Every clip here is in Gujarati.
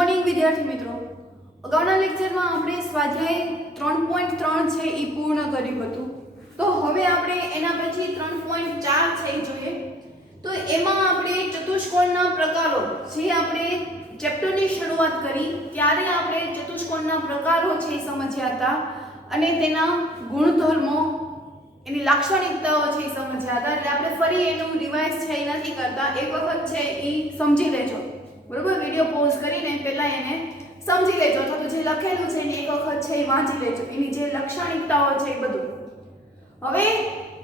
મોર્નિંગ વિદ્યાર્થી મિત્રો, અગાઉના લેક્ચરમાં આપણે સ્વાધ્યાય 3.3 છે એ પૂર્ણ કર્યું હતું. તો હવે આપણે એના પછી 3.4 છે એ જોઈએ. તો એમાં આપણે ચતુષ્કોણના પ્રકારો જે આપણે ચેપ્ટરની શરૂઆત કરી ત્યારે આપણે ચતુષ્કોણના પ્રકારો છે એ સમજ્યા હતા અને તેના ગુણધર્મો, એની લાક્ષણિકતાઓ છે એ સમજ્યા હતા. એટલે આપણે ફરી એનું રિવાઇઝ છે એ નથી કરતા. એક વખત છે એ સમજી લેજો, બરોબર? વિડીયો પોઝ કરીને પહેલા એને સમજી લેજો, અથવા તો જે લખેલું છે એને એક વખત છે એ વાંચી લેજો, એની જે લાક્ષણિકતાઓ છે એ બધું. હવે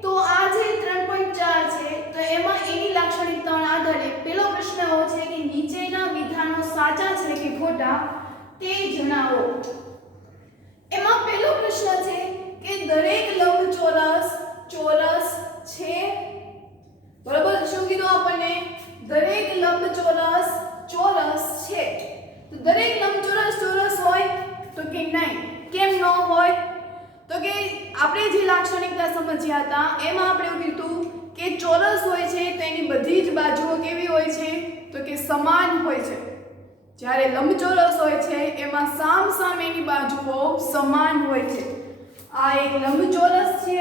તો આ જે 3.4 છે તો એમાં એની લાક્ષણિકતાઓના આધારે પહેલો પ્રશ્ન એવો છે કે નીચેના વિધાનો સાચા છે કે ખોટા તે જણાવો. એમાં પહેલો પ્રશ્ન છે કે દરેક લંબચોરસ ચોરસ છે. બરાબર? શું કીધું આપણને? દરેક લંબચોરસ ચોરસ છે. તો દરેક લંબચોરસ ચોરસ હોય તો કે નહીં. કેમ ન હોય? તો કે આપણે જે લાક્ષણિકતા સમજ્યા હતા એમાં આપણે એવું કીધું કે ચોરસ હોય છે તો એની બધી જ બાજુઓ કેવી હોય છે? તો કે સમાન હોય છે. જ્યારે લંબચોરસ હોય છે એમાં સામસામેની બાજુઓ સમાન હોય છે. આ એક લંબચોરસ છે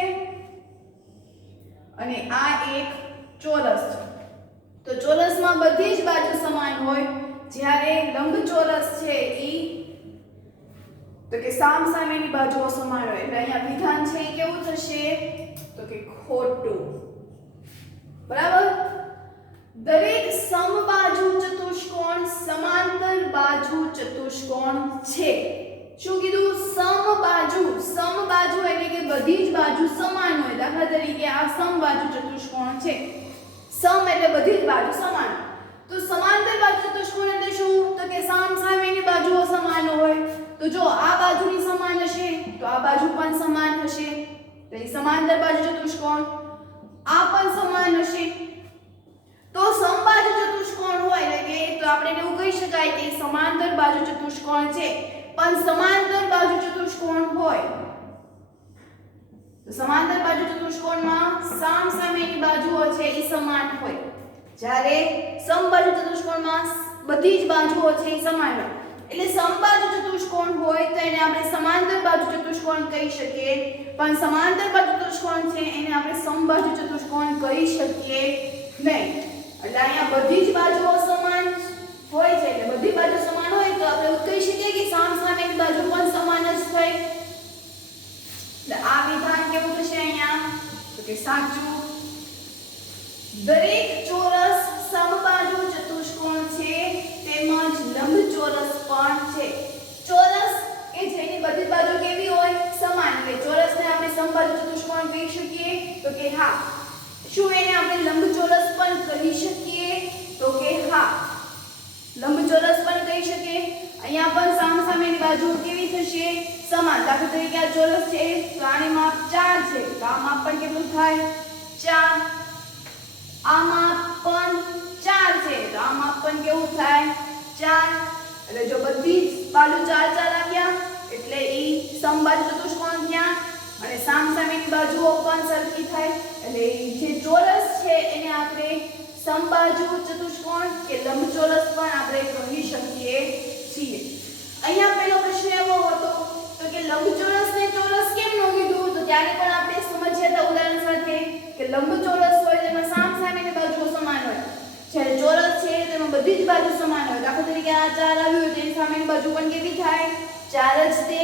અને આ એક ચોરસ છે. તો ચોરસમાં બધી જ બાજુ સમાન હોય, જ્યારે લંબચોરસ છે ઈ તો કે સામસામેની બાજુઓ સમાન હોય. એટલે અહીંયા વિધાન છે એ કેવું થશે? તો કે ખોટું. બરાબર? દરેક સમબાજુ ચતુષ્કોણ સમાંતર બાજુ ચતુષ્કોણ છે. શું કીધું? સમબાજુ. સમબાજુ એટલે કે બધી જ બાજુ સમાન હોય. દાખલા તરીકે આ સમબાજુ ચતુષ્કોણ છે. સમ એટલે બધી જ બાજુ સમાન. તો સમાંતર બાજુ ચતુષ્કોણ એટલે શું? તો કે સામસામેની બાજુઓ સમાન હોય. તો જો આ બાજુની સમાન હશે તો આ બાજુ પણ સમાન હશે. તો એ સમાંતર બાજુ ચતુષ્કોણ. આ પણ સમાન હશે. તો સમબાજુ ચતુષ્કોણ હોય એટલે કે તો આપણે એવું કહી શકાય કે સમાંતર બાજુ ચતુષ્કોણ છે. પણ સમાંતર બાજુ ચતુષ્કોણ હોય તો સમાંતર બાજુ ચતુષ્કોણમાં સામસામેની બાજુઓ છે એ સમાન હોય, જ્યારે સમબાજુ ચતુષ્કોણમાં બધી જ બાજુઓ છે એ સમાન હોય. એટલે સમબાજુ ચતુષ્કોણ હોય તો એને આપણે સમાંતર બાજુ ચતુષ્કોણ કહી શકીએ, પણ સમાંતર બાજુ ચતુષ્કોણ છે એને આપણે સમબાજુ ચતુષ્કોણ કહી શકીએ નહીં. એટલે અહીંયા બધી જ બાજુઓ સમાન હોય છે. એટલે બધી બાજુ સમાન હોય તો આપણે એવું કહી શકીએ કે સામસામેની બાજુ પણ સમાન જ થઈ. એટલે આ વિધાન કેવું થશે અહીંયા? તો કે સાચું. દરેક ચોરસ સમબાજુ ચતુષ્કોણ છે તેમજ લંબચોરસ પણ છે. ચોરસ કે જેની બધી બાજુ કેવી હોય? સમાન. એટલે ચોરસને આપણે સમબાજુ ચતુષ્કોણ કહી શકીએ? તો કે હા. શું એને આપણે લંબચોરસ પણ કહી શકીએ? તો કે હા, લંબચોરસ પણ કહી શકીએ. અહીંયા પણ સામસામેની બાજુ કેવી થશે? સમાન. દાખલા તરીકે આ ચોરસ છે તો આની માપ 4 છે, તો આ માપ પણ કેટલું થાય? 4. આ માપ પણ 4 છે તો આ માપ પણ કેવું થાય? 4. એટલે જો બધી જ બાજુ 4 4 આવ્યા એટલે ઈ સમબાજુ ચતુષ્કોણ થયા અને સામસામેની બાજુઓ પણ સરખી થાય. એટલે જે ચોરસ છે એને આપણે સમબાજુ ચતુષ્કોણ કે લંબચોરસ પણ આપણે કહી શકીએ છીએ. અહીંયા પહેલો પ્રશ્ન એવો હતો તો કે લંબચોરસને ચોરસ કેમ ન કીધું? તો ત્યારે પણ આપણે સમજ્યા હતા ઉદાહરણ સાથે કે લંબચોરસ હોય તેમાં સામસામેની બાજુઓ સમાન હોય, જ્યારે ચોરસ છે તેમાં બધી જ બાજુ સમાન હોય. દાખલા તરીકે આ 4 આવ્યું હોય તેની સામેની બાજુ પણ કેવી થાય? 4 જ તે.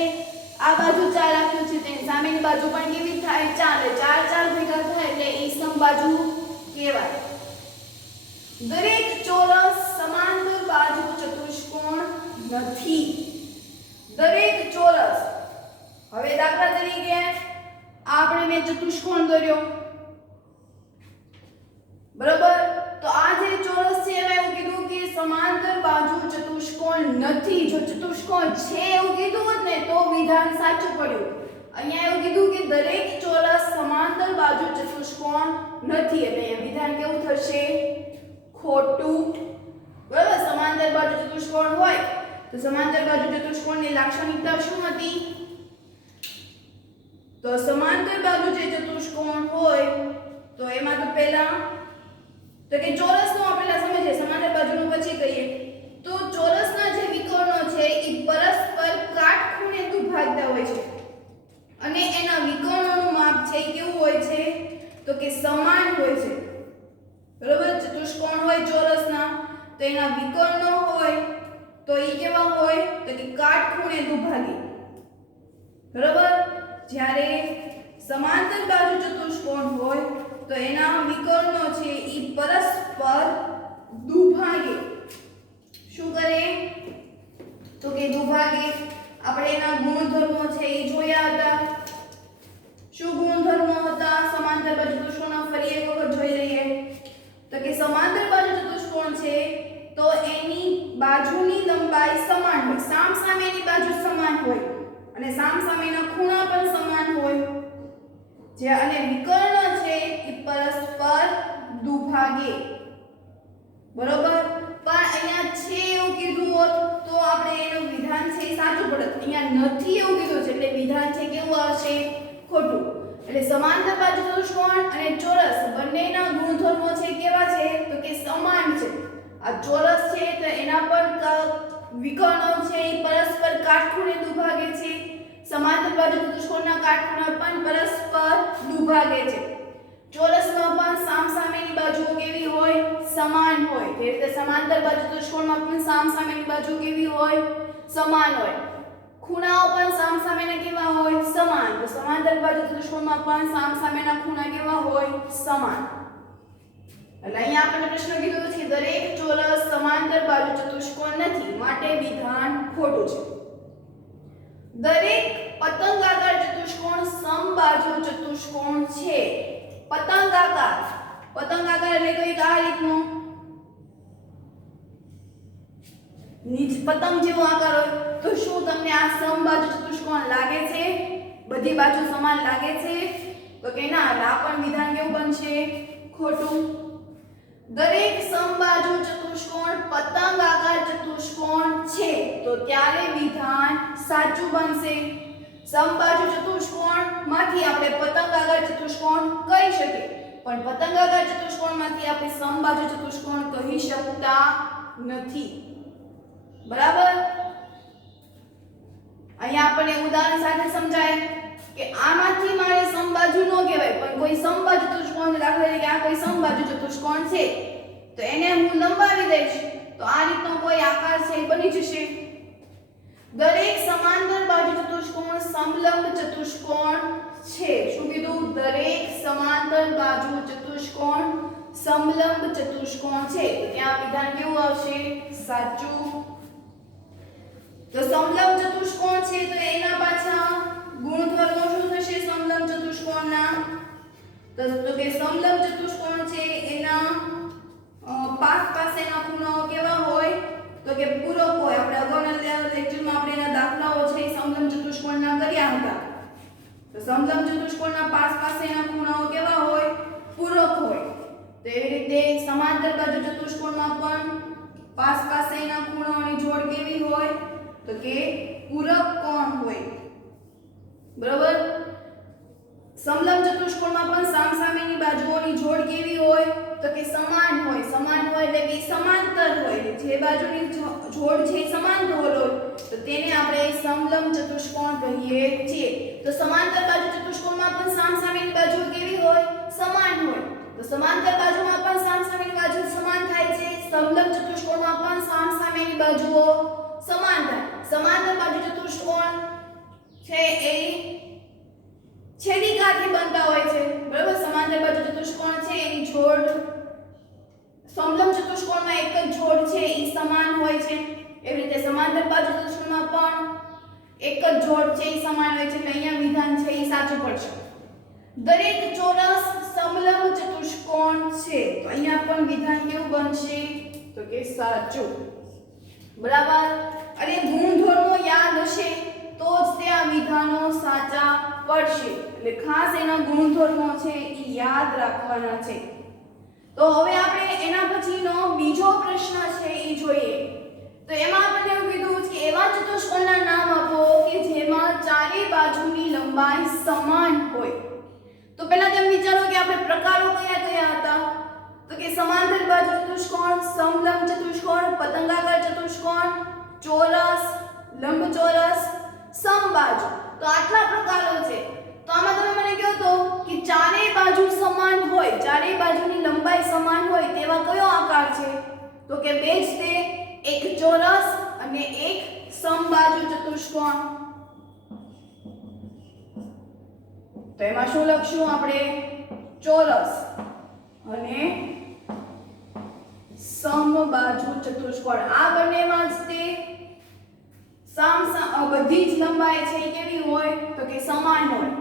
આ બાજુ 4 આપ્યું છે તેની સામેની બાજુ પણ કેવી થાય? 4. 4 ભેગા થાય એટલે એ સમબાજુ કહેવાય. દરેક ચોરસ સમાંતર બાજુ ચતુષ્કોણ નથી. દરેક ચોરસ. હવે દાખલા તરીકે આપણે મેં ચતુષ્કોણ દોર્યો, બરાબર? તો આ જે ચોરસ છે એમાં એવું કીધું કે સમાંતર બાજુ ચતુષ્કોણ નથી. જો ચતુષ્કોણ છે એવું કીધું હોત ને તો વિધાન સાચું પડ્યું. અહીંયા એવું કીધું કે દરેક ચોરસ સમાંતર બાજુ ચતુષ્કોણ નથી. એટલે અહીંયા વિધાન કેવું થશે? ખોટું. બરાબર? સમાંતર બાજુ ચતુષ્કોણ હોય તો સમાંતર બાજુ ચતુષ્કોણની લાક્ષણિકતા શું હતી? તો સમાંતર બાજુ જે ચતુષ્કોણ હોય તો એમાં તો પહેલા તો કે ચોરસનો આપણે સમજીએ, સમાંતર બાજુનું પછી કહીએ. તો ચોરસના જે વિકર્ણ દુભાગે. બરાબર? જ્યારે સમાંતર બાજુ ચતુષ્કોણ હોય તો એના વિકર્ણો છે એ પરસ્પર દુભાગે. શું કરે? તો કે દુભાગે. આપણે એના ગુણધર્મો છે એ જોયા હતા. શું ગુણધર્મો હતા સમાંતર બાજુ ચતુષ્કોણના? ફરી એક વખત જોઈ લઈએ. તો કે સમાંતર બાજુ ચતુષ્કોણ છે તો એની બાજુની લંબાઈ સમાન હોય, સામસામેની બાજુ સમાન હોય અને સામસામેના ખૂણા પણ સમાન હોય. જે અને વિકર્ણ છે એ પરસ્પર દુભાગે. બરોબર? પણ અહીંયા છે એવું કીધું હોત તો આપણે એનું વિધાન છે એ સાચું પડત. અહીંયા નથી એવું કીધું છે એટલે વિધાન છે કેવું આવશે? ખોટું. એટલે સમાંતર બાજુ ચતુષ્કોણ અને ચોરસ બંનેના ગુણધર્મો છે કેવા છે? તો કે સમાન છે. આ ચોરસ છે તો એના પર વિકર્ણો છે એ પરસ્પર કાટખૂણે દુભાગે છે. સમાંતર બાજુ ચતુષ્કોણના કાટખૂણા પણ પરસ્પર દુભાગે છે. ચોરસમાં પણ સામસામેની બાજુઓ કેવી હોય? સમાન હોય. જે રીતે સમાંતર બાજુ ચતુષ્કોણમાં પણ સામસામેની બાજુ કેવી હોય? સમાન હોય. ખૂણાઓ પણ સામસામેના કેવા હોય? સમાન. તો સમાંતર બાજુ ચતુષ્કોણમાં પણ સામસામેના ખૂણા કેવા હોય? સમાન. એટલે અહીંયા આપણને પ્રશ્ન કીધો છે દરેક ચોરસ સમાંતર બાજુ ચતુષ્કોણ નથી, માટે વિધાન ખોટું છે. દરેક પતંગાકાર ચતુષ્કોણ સમબાજુ ચતુષ્કોણ છે. પતંગાકાર. પતંગાકાર એટલે કઈ આ રીતનો નીચ પતંગ જેવો આકાર હોય તો શું તમને આ સમબાજુ ચતુષ્કોણ લાગે છે? બધી બાજુ સમાન લાગે છે? તો કે ના. આ પણ વિધાન કેવું બનશે? ખોટું. દરેક સમબાજુ ચતુષ્કોણ પતંગાકાર ચતુષ્કોણ છે તો ત્યારે વિધાન સાચું બનશે. સમબાજુ ચતુષ્કોણમાંથી આપણે પતંગાકાર ચતુષ્કોણ કહી શકીએ પણ પતંગાકાર ચતુષ્કોણમાંથી આપણે સમબાજુ ચતુષ્કોણ કહી શકતા નથી. બરાબર? અહીંયા આપણને ઉદાહરણ સાથે સમજાય કે આમાંથી મારે સમબાજુ ન કહેવાય પણ કોઈ સમબાજુ ચતુષ્કોણ, દાખલા તરીકે આ કોઈ સમબાજુ ચતુષ્કોણ છે તો એને હું લંબાવી દઈશ તો આ રીતનો કોઈ આકાર છે એ બની જશે. દરેક સમાંતર બાજુ ચતુષ્કોણ સમલંબ ચતુષ્કોણ છે. શું કીધું? દરેક સમાંતર બાજુ ચતુષ્કોણ સમલંબ ચતુષ્કોણ છે. તો ત્યાં વિધાન કેવું આવશે? સાચું. તો સમલંબ ચતુષ્કોણ છે તો એના પાછા ગુણધર્મો શું થશે સમલંબ ચતુષ્કોણના? તો કે સમલંબ ચતુષ્કોણ છે એના પાસેના ખૂણાઓ કેવા હોય? તો કે પૂરક હોય. આપણે અગાઉના લેક્ચરમાં આપણે એના દાખલાઓ છે સમલંબ ચતુષ્કોણના કર્યા હતા. તો સમલંબ ચતુષ્કોણના પાસેના ખૂણાઓ કેવા હોય? પૂરક હોય. તો એવી રીતે સમાંતર બાજુ ચતુષ્કોણમાં પણ પાસેના ખૂણાઓની જોડ કેવી હોય? તો કે પૂરક કોણ હોય. બરાબર? સમલંબ ચતુષ્કોણમાં પણ સામસામેની બાજુઓની જોડ કેવી હોય? તો કે સમાન હોય. સમાન હોય એટલે કે સમાંતર હોય. જે બાજુની જોડ છે સમાંતર હોય તો તેને આપણે સમલંબ ચતુષ્કોણ કહીએ છીએ. તો સમાંતર બાજુ ચતુષ્કોણમાં પણ સામસામેની બાજુઓ કેવી હોય? સમાન હોય. તો સમાંતર બાજુમાં પણ સામસામેની બાજુ સમાન થાય છે. સમલંબ ચતુષ્કોણમાં પણ સામસામેની બાજુઓ સમાન થાય. સમાંતર બાજુ ચતુષ્કોણ છે એ છેદિકાથી બનતા હોય છે. બરાબર? સમાંતર બાજુ ચતુષ્કોણ છે એની જોડ સમલંબ ચતુષ્કોણમાં એક જ જોડ છે એ સમાન હોય છે. એવી રીતે સમાંતર બાજુ ચતુષ્કોણમાં પણ એક જ જોડ છે એ સમાન હોય છે. એટલે અહીંયા વિધાન છે એ સાચું પડશે. દરેક ચોરસ સમલંબ ચતુષ્કોણ છે તો અહીંયા પણ વિધાન કેવું બનશે? તો કે સાચું. બરાબર? અને ગુણધર્મો યાદ હશે તો જ તે આ વિધાનો સાચા પડશે. એટલે ખાસ એના ગુણધર્મો છે એ યાદ રાખવાના છે. તો હવે આપણે એના પછીનો બીજો પ્રશ્ન છે એ જોઈએ. તો એમાં આપણે એવું કીધું કે એવા ચતુષ્કોણના નામ આપો કે જેમાં ચારે બાજુની લંબાઈ સમાન હોય. તો પહેલા તેમ વિચારો કે આપણે પ્રકારો કયા કયા હતા? તો કે સમાંતર બાજુ ચતુષ્કોણ, સમલંબ ચતુષ્કોણ, પતંગાકાર ચતુષ્કોણ, ચોરસ, લંબચોરસ, સમબાજુ. તો આટલા પ્રકારો છે. તો આમાં તમે મને કહો તો કે ચારે બાજુ સમાન હોય, ચારે બાજુની લંબાઈ સમાન હોય તેવા કયો આકાર છે? તો કે બે જ તે, એક ચોરસ અને એક સમબાજુ ચતુષ્કોણ. તો એમાં શું લખશું આપણે? ચોરસ અને સમબાજુ ચતુષ્કોણ. આ બંનેમાં જ તે બધી જ લંબાઈ છે એ કેવી હોય? તો કે સમાન હોય.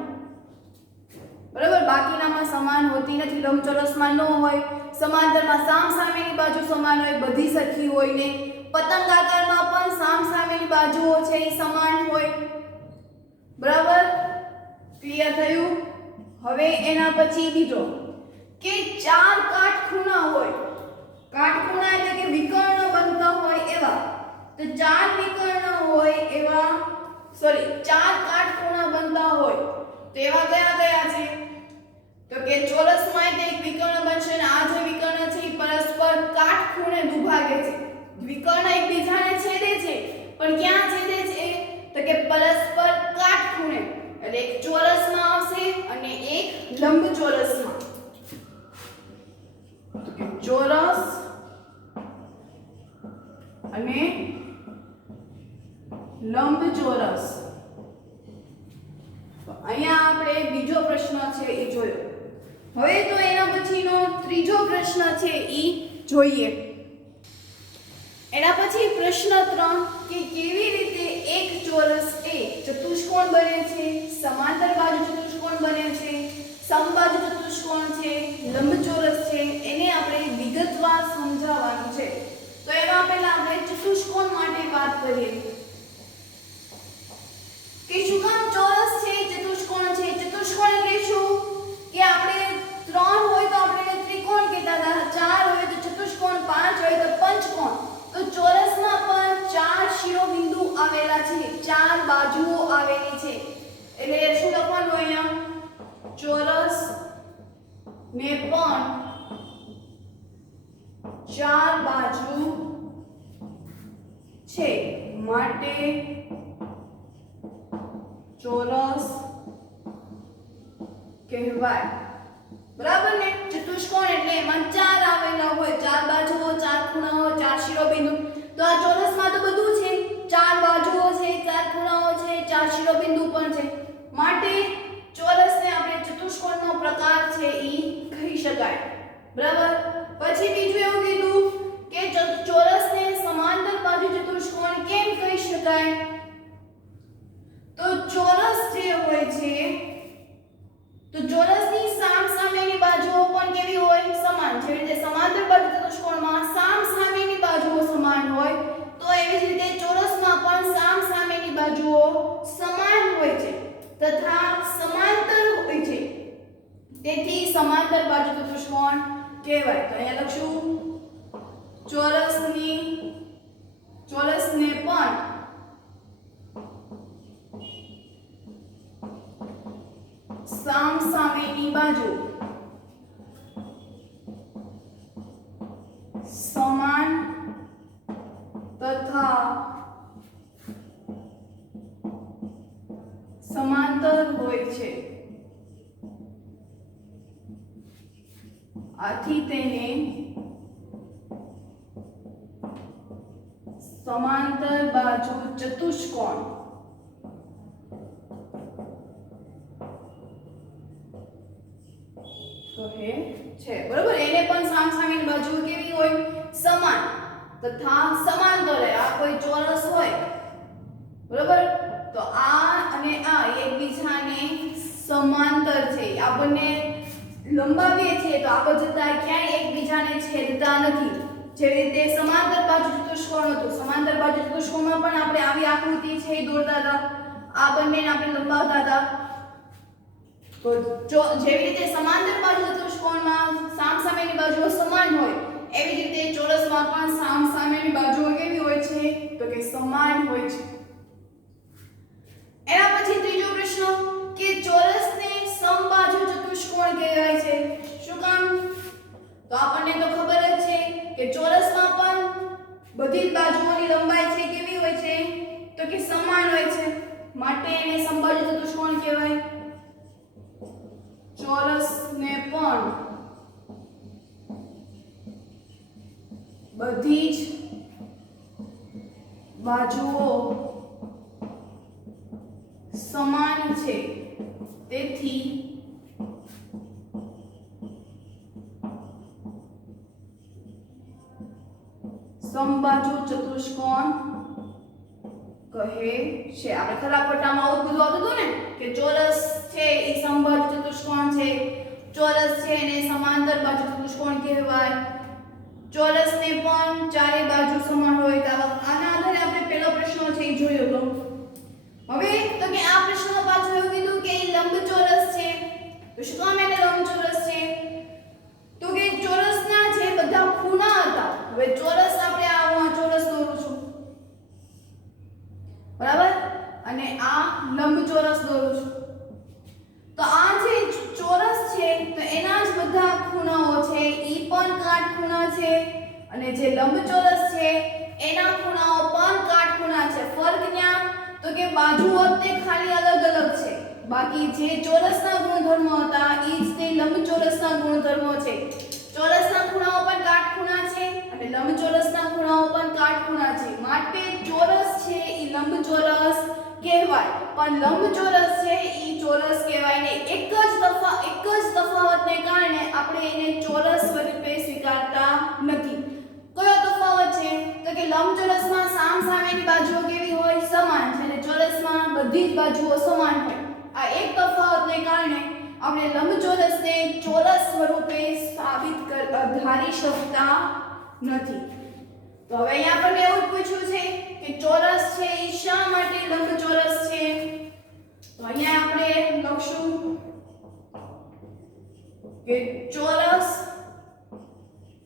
બરાબર, બાકીનામાં સમાન હોતી નથી. લંબચોરસમાં ન હોય, સમાંતરમાં સામસામેની બાજુ સમાન હોય, બધી સરખી હોય ને પતંગ આકારમાં પણ સામસામેની બાજુઓ છે એ સમાન હોય. બરાબર, ક્લિયર થયું? હવે એના પછી બીજો કે ચાર કાટખૂણા હોય. કાટખૂણા એટલે કે વિકર્ણ બનતા હોય એવા. તો ચાર વિકર્ણ હોય એવા, ચાર કાટખૂણા બનતા હોય તો એવા કયા કયા છે? તો કે ચોરસમાં એક વિકર્ણ બનશે અને આ જે વિકર્ણ છે એ પરસ્પર કાટખૂણે દુભાગે છે. વિકર્ણ એકબીજાને છેદે છે, પણ ક્યાં છેદે છે? તો કે પરસ્પર કાટખૂણે. એટલે એક ચોરસમાં આવશે અને એક લંબચોરસમાં. તો કે ચોરસ અને લંબચોરસ. તો અહીંયા આપણે બીજો પ્રશ્ન છે એ જોયો. હવે તો એના પછીનો ત્રીજો પ્રશ્ન છે એ જોઈએ. એના પછી પ્રશ્ન 3 કે કેવી રીતે એક ચોરસ એ ચતુષ્કોણ બને છે, સમાંતર બાજુ ચતુષ્કોણ બને છે, સમબાજુ ચતુષ્કોણ છે, લંબચોરસ છે, એને આપણે વિગતવાર સમજાવવાનું છે. તો એમાં પહેલા આપણે ચતુષ્કોણ માટે વાત કરીએ કે શું કામ ચોરસ છે ચતુષ્કોણ છે? ચતુષ્કોણ એટલે શું? કે આપણે 3 હોય તો આપણે એને ત્રિકોણ કહેતા હતા, 4 હોય તો ચતુષ્કોણ, 5 હોય તો પંચકોણ. તો ચોરસમાં પણ 4 શિરોબિંદુ આવેલા છે, 4 બાજુઓ આવેલી છે. એટલે શું લખવાનું અહીંયા? ચોરસ ને પણ 4 બાજુ છે, માટે ચોરસ કહેવાય. બરાબર ને? ચતુષ્કોણ એટલે એમાં 4 આવેલા હોય, 4 બાજુઓ, 4 ખૂણાઓ, 4 શિરોબિંદુ. તો આ ચોરસમાં તો બધું છે, 4 બાજુઓ છે, 4 ખૂણાઓ છે, 4 શિરોબિંદુ પણ છે, માટે ચોરસને આપણે ચતુષ્કોણનો પ્રકાર છે ઈ કહી શકાય. બરાબર. પછી બીજું એવું કીધું કે ચોરસને સમાંતર બાજુ ચતુષ્કોણ કેમ કહી શકાય? તો ચોરસ જે હોય છે, તો ચોરસની સામસામેની બાજુઓ પણ કેવી હોય? સમાન. જેવી રીતે સમાંતર બાજુ ચતુષ્કોણમાં સામસામેની બાજુઓ સમાન હોય, તો એવી જ રીતે ચોરસમાં પણ સામસામેની બાજુઓ સમાન હોય છે તથા સમાંતર હોય છે. તેથી સમાંતર બાજુ ચતુષ્કોણ કહેવાય. તો અહીંયા લખશું ચોરસને પણ સામસામેની બાજુ સમાન તથા સમાંતર હોય છે. આથી તેને સમાંતર બાજુ ચતુષ્કોણ કહે છે. બરોબર. એને પણ સામસામેની બાજુ કેવી હોય? સમાન તથા સમાંતર હોય. આ કોઈ ચોરસ હોય, બરોબર, તો આ અને આ એકબીજાને સમાંતર છે. આ બંને લંબાવીએ છીએ તો આગળ જતા ક્યાંય એકબીજાને છેદતા નથી. જેવી રીતે સમાંતર બાજુ ચતુષ્કોણ હતું, સમાંતર બાજુ ચતુષ્કોણમાં પણ આપણે આવી આકૃતિ છે એ દોરતા હતા, આ બંનેને આપણે લંબાવતા હતા. તો જેવી રીતે સમાંતર બાજુ ચતુષ્કોણમાં સામસામેની બાજુઓ સમાન હોય, એવી જ રીતે ચોરસમાં પણ સામસામેની બાજુઓ કેવી હોય છે? તો કે સમાન હોય છે. એના પછી ત્રીજો પ્રશ્ન કે ચોરસને સમબાજુ ચતુષ્કોણ કહેવાય છે. શું કામ? તો આપણને તો ખબર જ છે કે ચોરસમાં પણ બધી જ બાજુઓની લંબાઈ છે કેવી હોય છે? તો કે સમાન હોય છે, માટે એને સમબાજુ ચતુષ્કોણ કહેવાય. ચોરસને પણ બધી જ બાજુઓ સમાન છે, તેથી સમબાજુ ચતુષ્કોણ કહે છે. આપણે ખરા ખોટામાં આવું બધું આવતું હતું ને કે ચોરસ છે એ સમબાજુ ચતુષ્કોણ છે, ચોરસ છે એને સમાંતર બાજુ ચતુષ્કોણ કહેવાય, ચોરસને પણ ચારે બાજુ સમાન હોય. તો આના આધારે આપણે પહેલો પ્રશ્ન છે એ જોયો તો. હવે તો કે આ પ્રશ્નમાં પાછું એવું કીધું કે એ લંબચોરસ છે. તો શું કામ એને લંબચોરસ છે? તો કે ચોરસના જે બધા ખૂણા હતા, હવે ચોરસ આપણે આ ચોરસ દોરું છું બરાબર, અને આ લંબચોરસ દોરું છું. તો આ જે ચોરસ છે તો એના જ બધા ખૂણાઓ છે ઈ પણ કાટખૂણા છે, અને જે લંબચોરસ છે એના ખૂણાઓ પણ કાટખૂણા છે. ફરક ક્યાં? તો કે બાજુઓ તે ખાલી અલગ અલગ છે, બાકી જે ચોરસના ગુણધર્મો હતા ઈ જ તે લંબચોરસના ગુણધર્મો છે. ચોરસના ખૂણાઓ પણ કાટખૂણા છે અને લંબચોરસના ખૂણાઓ પણ કાટખૂણા છે, માટે ચોરસ છે ઈ લંબચોરસ કહેવાય, પણ લંબચોરસ છે ઈ ચોરસ કહેવાય નહીં. એક જ તફાવતને કારણે આપણે એને ચોરસ સ્વરૂપે સ્વીકારતા નથી. કયો તફાવત છે? તો કે લંબચોરસમાં સામસામેની બાજુઓ કેવી હોય? સમાન છે, અને ચોરસમાં બધી જ બાજુઓ સમાન હોય. આ એક તફાવતને કારણે આપણે લંબચોરસને ચોરસ સ્વરૂપે ધારી શકતા નથી. તો હવે અહીંયા આપણને એવું પૂછ્યું છે કે ચોરસ છે એ શા માટે લંબચોરસ છે? તો અહીંયા આપણે લખશું કે ચોરસ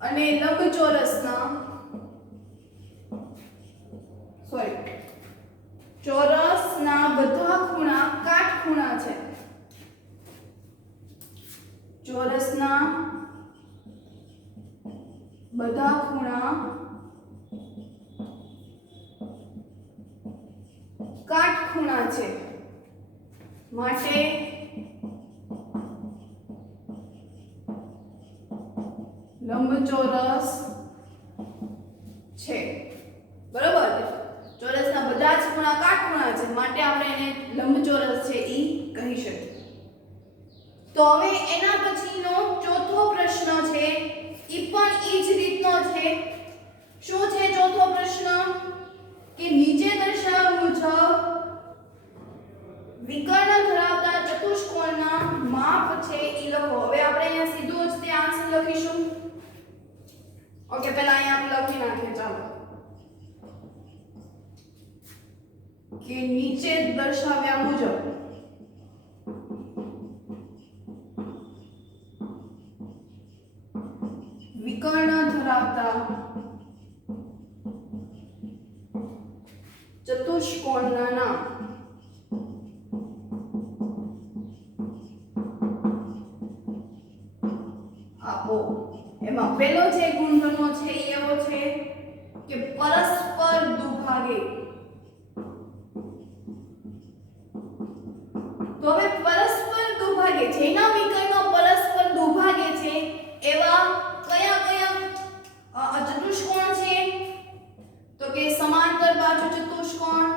અને લંબચોરસના ચોરસના બધા ખૂણા કાટખૂણા છે. ચોરસના બધા ખૂણા કાટખૂણા છે, માટે લંબચોરસ છે. બરોબર, ચોરસના બધા જ ખૂણા કાટખૂણા છે, માટે આપણે એને લંબચોરસ છે ઈ કહી શકીએ. તો હવે એના પછીનો ચોથો પ્રશ્ન છે ઈ પણ ઈ જ રીતનો છે. શું છે ચોથો પ્રશ્ન? કે નીચે દર્શાવ્યા મુજબ વિકર્ણ ધરાવતા ચતુષ્કોણના માપ છે ઈ લખો. હવે આપણે અહીંયા સીધું જ તે આન્સર લખીશું. ઓકે, પહેલા અહીંયા આપણે લખી નાખીએ. ચાલો, કે નીચે દર્શાવ્યા મુજબ વિકર્ણ ધરાવતા ચતુષ્કોણના નામ. આપો. એમાં પહેલો જે ગુણધર્મ છે એ એવો છે કે પરસ્પર દુભાગે. તો હવે પરસ્પર દુભાગે, જેના વિકર્ણો પરસ્પર દુભાગે છે એવા કયા ચતુષ્કોણ છે? તો કે સમાંતર બાજુ ચતુષ્કોણ,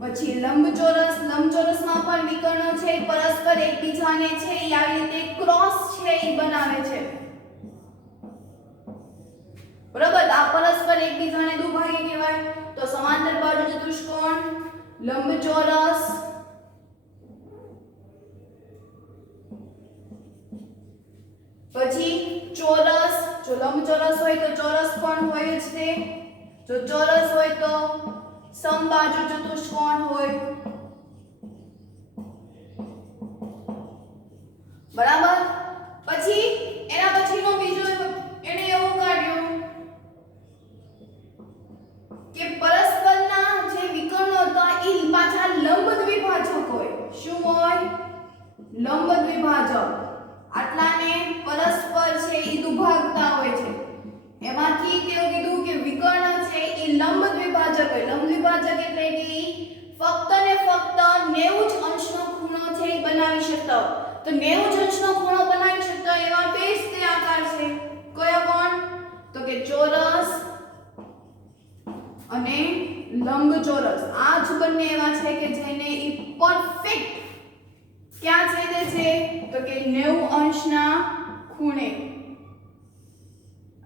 પછી લંબચોરસમાં પણ વિકર્ણો છે પરસ્પર એકબીજાને છે એ આવી રીતે ક્રોસ છે એ બનાવે છે. બરાબર, આ પરસ્પર એકબીજાને દુભાગે કહેવાય. તો સમાંતર બાજુ ચતુષ્કોણ, લંબચોરસ, પછી ચોરસ. જો લંબચોરસ હોય તો ચોરસ પણ હોય જ તે. જો ચોરસ હોય તો સમબાજુ ચતુષ્કોણ હોય. બરાબર, પછી એના પછીનો બીજો એને એવું કાઢ્યું કે પરસ્પરના જે વિકર્ણો હતા એ પાછા લંબ દ્વિભાજક હોય. શું હોય? લંબ દ્વિભાજક. આટલાને પરસ્પર છે એ દુભાગતા હોય છે. એમાંથી તેઓ કીધું કે વિકર્ણ છે એ લંબ દ્વિભાજક હોય. લંબ દ્વિભાજક એટલે કે ફક્ત ને ફક્ત 90 જ અંશનો ખૂણો છે એ બનાવી શકતા હોય. તો 90 જ અંશનો ખૂણો બનાવી શકે 90 અંશના ખૂણે,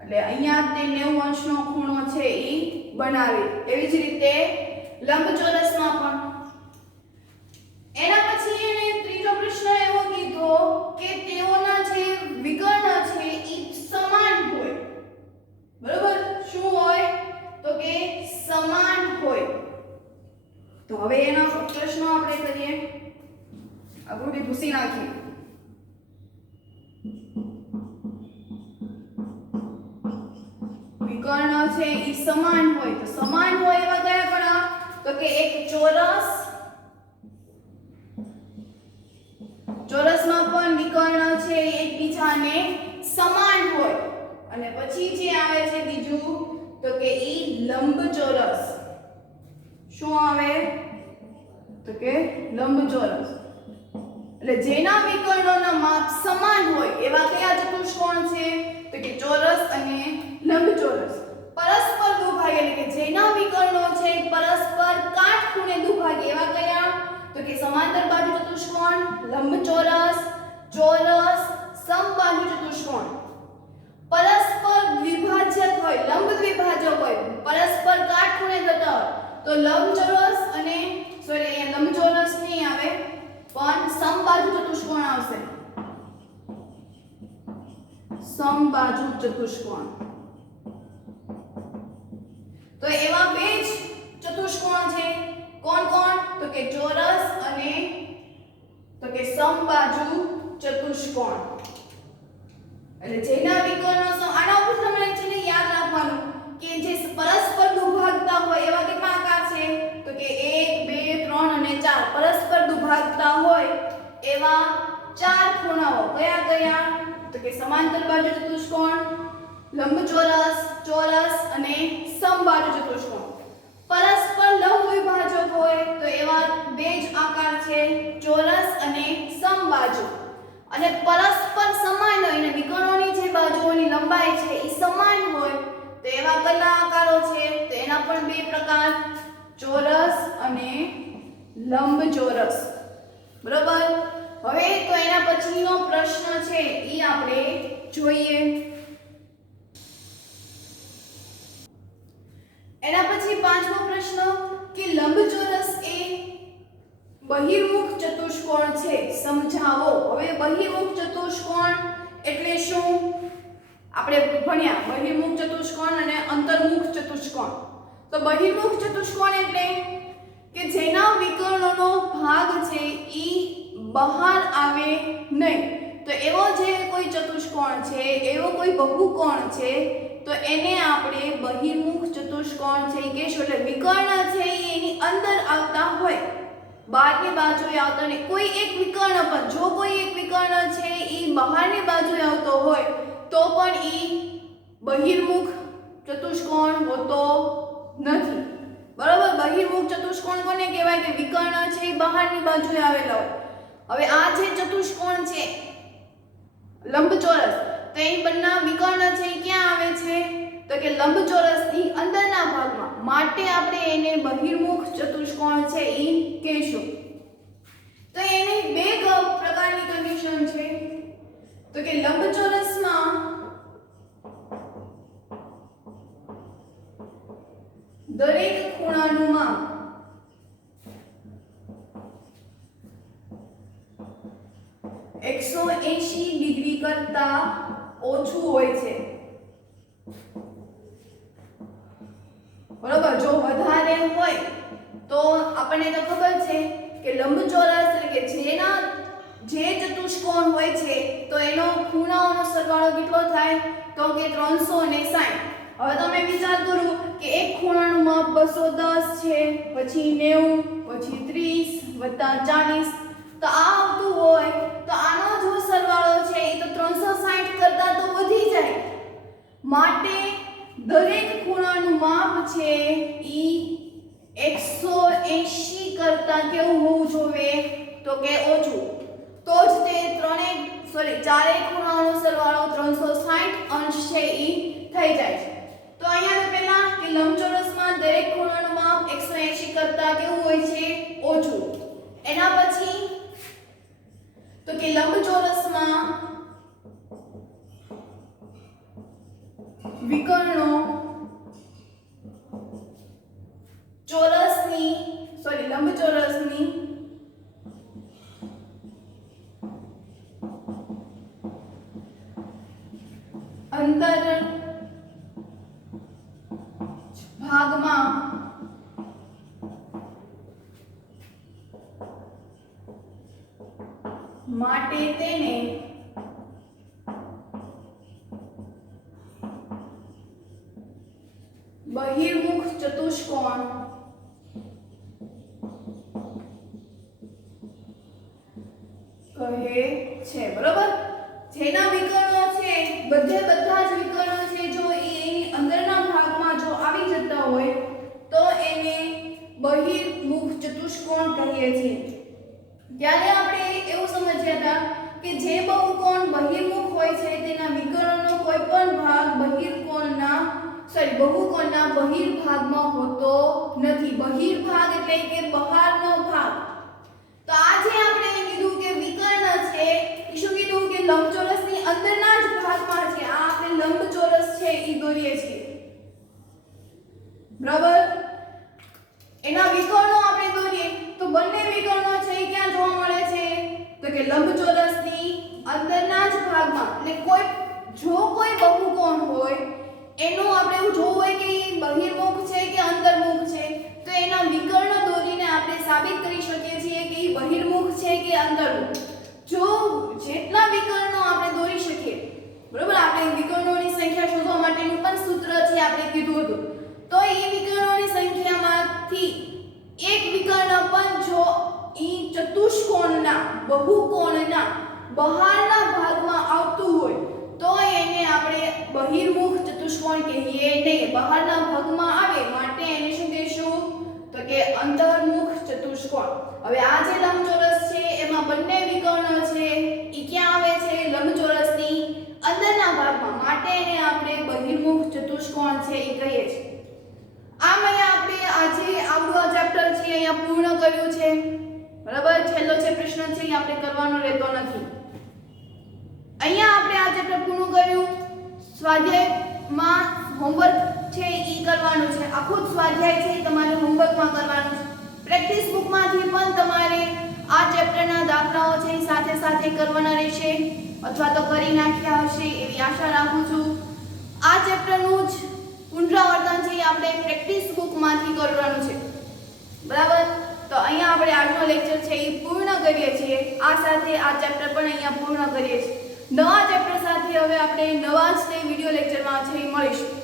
એટલે અહીંયા તે 90 અંશનો ખૂણો છે ઈ બનાવે. એવી જ રીતે લંબચોરસમાં પણ. એના પછી એને ત્રીજો પ્રશ્ન એવો કીધો કે તેઓના જે વિકર્ણ છે ઈ સમાન હોય. બરોબર, શું હોય? તો કે સમાન હોય. તો હવે એના પ્રશ્નો આપણે કરીએ. આકૃતિ ભૂસી નાખીએ. વિકર્ણ છે ઈ સમાન હોય. તો સમાન હોય એવા કયા કણા? તો કે એક ચોરસ, ચોરસમાં પણ વિકર્ણ છે એકબીજાને સમાન હોય. અને પછી જે આવે છે બીજું તો કે ઈ લંબચોરસ. શું આવે? તો કે લંબચોરસ. એટલે જેના વિકર્ણોના માપ સમાન હોય એવા કયા ચતુષ્કોણ છે? તો કે ચોરસ અને લંબચોરસ. પરસ્પર દુભાગે એટલે કે જેના વિકર્ણો છે પરસ્પર કાટખૂણે દુભાગે એવા કયા? તો કે સમાંતર બાજુ ચતુષ્કોણ, લંબચોરસ, ચોરસ, સમબાહુ ચતુષ્કોણ. પરસ્પર દ્વિભાજક હોય, લંબ દ્વિભાજક હોય, પરસ્પર કાટખૂણે થતા હોય તો લંબચોરસ અને અહીંયા લંબચોરસ નહીં આવે પણ સમબાજુ ચતુષ્કોણ આવશે. સમબાજુ ચતુષ્કોણ. તો એવા બે જ ચતુષ્કોણ છે. કોણ કોણ? તો કે ચોરસ અને તો કે સમબાજુ ચતુષ્કોણ. એટલે જેના વિકર્ણો આના ઉપર તમારે છે ને યાદ રાખવાનું કે જે પરસ્પર દુભાગતા હોય એવા કેટલા આકાર છે? તો કે 1 2 3 અને 4 પરસ્પર દુભાગતા હોય એવા 4 ખૂણાઓ કયા કયા? તો કે સમાંતર બાજુ ચતુષ્કોણ, લંબચોરસ, ચોરસ અને સમબાજુ ચતુષ્કોણ. પરસ્પર લંબ વિભાજક હોય તો એવા બે જ આકાર છે, ચોરસ અને સમબાજુ. અને પરસ્પર સમાન હોય અને વિકર્ણોની જે બાજુઓની લંબાઈ છે એ સમાન હોય તો એવા કયા આકારો છે? તો એના પણ બે પ્રકાર, ચોરસ અને લંબચોરસ. બરોબર. હવે તો એના પછીનો પ્રશ્ન છે એ આપણે જોઈએ. એના પછી પાંચમો પ્રશ્ન કે લંબચોરસ એ બહિર્મુખ ચતુષ્કોણ છે, સમજાવો. હવે બહિર્મુખ ચતુષ્કોણ એટલે શું? આપણે ભણ્યા બહિર્મુખ ચતુષ્કોણ અને અંતર્મુખ ચતુષ્કોણ. તો બહિર્મુખ ચતુષ્કોણ એટલે કે જેના વિકર્ણોનો ભાગ છે ઈ બહાર આવે નહીં. તો એવો જે કોઈ ચતુષ્કોણ છે, એવો કોઈ બહુકોણ છે તો એને આપણે બહિર્મુખ ચતુષ્કોણ છે કહેશું. એટલે વિકર્ણ છે એની અંદર આવતા હોય, બહારની બાજુએ આવતા નહીં. કોઈ એક વિકર્ણ પણ, જો કોઈ એક વિકર્ણ છે ઈ બહારની બાજુએ આવતો હોય તો પણ ઈ બહિર્મુખ ચતુષ્કોણ હોતો નથી. બરોબર. બહિર્મુખ ચતુષ્કોણ કોને કહેવાય? કે વિકર્ણ છે ઈ બહારની બાજુએ આવેલા હોય. હવે આ જે ચતુષ્કોણ છે લંબચોરસ, તો એ બંને વિકર્ણ છે એ ક્યાં આવે છે? તો કે લંબચોરસની અંદરના ભાગમાં. માટે આપણે એને બહિર્મુખ ચતુષ્કોણ છે એ કહેશું. તો એની બે પ્રકારની કન્ડિશન છે. તો કે લંબચોરસમાં દરેક ખૂણાનું માપ 180 ડિગ્રી કરતા ઓછું હોય છે. બરોબર. જો વધારે હોય તો આપણને તો ખબર છે કે લંબચોરસ એટલે કે જે ચતુષ્કોણ હોય છે તો એનો ખૂણાઓનો સરવાળો કેટલો થાય? તો કે 360. હવે તમે વિચાર કરો કે એક ખૂણાનું માપ 210 છે, પછી 90, પછી 30 વત્તા 40 તો આ આવતું હોય તો આનો જો સરવાળો છે એ તો 360 કરતા તો વધી જાય. માટે દરેક ખૂણાનું માપ છે ઈ 180 કરતા કેવું હોવું જોઈએ? તો કે ઓછું. તો જ તે ચારેય ખૂણાઓનો સરવાળો 360 અંશ છે ઈ થઈ જાય છે. તો અહીંયા પહેલા કે લંબચોરસમાં દરેક ખૂણાનું માપ 180 કરતા કેવું હોય છે? ઓછું. એના પછી તો કે લંબચોરસમાં વિકર્ણો લંબચોરસની અંતર ભાગમાં માટે તેને બહિર્મુખ ચતુષ્કોણ કહે છે. બરોબર, જેના વિકર્ણો છે બધા જ વિકર્ણો છે જો એની અંદરના ભાગમાં જો આવી જતા હોય તો એને બહિર્મુખ ચતુષ્કોણ કહીએ છીએ. ત્યારે આપણે એવું સમજ્યા હતા કે જે બહુકોણ બહિર્મુખ હોય છે તેના વિકર્ણનો કોઈ પણ ભાગ બહુકોણના બહિર્ભાગમાં હોતો નથી. બહિર્ભાગ એટલે કે બહારનો ભાગ. તો આજે આપણે કીધું કે વિકર્ણ છે એ શું કીધું કે લંબચોરસની અંદરના જ ભાગમાં છે. આ આપણે લંબચોરસ છે એ દોરીએ છીએ. બરાબર, એના વિકર્ણો આપણે દોરીએ તો બંને વિકર્ણો છે એ ક્યાં જોવા મળે છે તો કે લંબચોરસની અંદરના જ ભાગમાં. એટલે જો કોઈ બહુકોણ હોય એનું આપણે એવું જોવું હોય કે બહિર્મુખ છે કે અંતર્મુખ છે તો એના વિકર્ણો દોરીને આપણે સાબિત કરી શકીએ છીએ કે એ બહિર્મુખ છે કે અંતર્મુખ. જો જેટલા વિકર્ણો આપણે દોરી શકીએ, બરોબર, આપણે વિકર્ણોની સંખ્યા શોધવા માટેનું પણ સૂત્ર છે આપણે કીધું હતું. તો એ વિકર્ણોની સંખ્યામાંથી એક વિકર્ણ પણ જો ઈ ચતુષ્કોણના બહુકોણના બહારના ભાગમાં આવતું હોય તો એને આપણે બહિર્મુખ ચતુષ્કોણ કહીએ નહીં. બહારના ભાગમાં આવે માટે એને શું કહીશું તો કે અંતર્મુખ ચતુષ્કોણ. હવે આ જે લંબચોરસ છે એમાં બંને વિકર્ણો છે ઈ ક્યાં આવે છે લંબચોરસની અંદરના ભાગમાં માટે એને આપણે બહિર્મુખ ચતુષ્કોણ છે ઈ કહીએ છીએ. આમ અહીંયા આપણે આજે આવડું ચેપ્ટર છે અહીંયા પૂર્ણ કર્યું છે. બરાબર, છેલ્લો જે પ્રશ્ન છે એ આપણે કરવાનો રહેતો નથી. અહીંયા આપણે આ ચેપ્ટર પૂર્ણ કર્યું. સ્વાધ્યાયમાં હોમવર્ક છે ઈ કરવાનું છે. આખું જ સ્વાધ્યાય છે તમારે હોમવર્કમાં કરવાનું છે. પ્રેક્ટિસ બુકમાંથી પણ તમારે આ ચેપ્ટરના દાખલાઓ છે સાથે સાથે કરવાના રહેશે અથવા તો કરી નાખ્યા હશે એવી આશા રાખું છું. આ ચેપ્ટરનું જ પુનરાવર્તન છે આપણે પ્રેક્ટિસ બુકમાંથી કરવાનું છે. બરાબર, તો અહીંયા આપણે આજનો લેક્ચર છે એ પૂર્ણ કરીએ છીએ. આ સાથે આ ચેપ્ટર પણ અહીંયા પૂર્ણ કરીએ છીએ. નવા ચેપ્ટર સાથે હવે આપણે નવા જ તે વિડિયો લેક્ચરમાં છે મળીશું.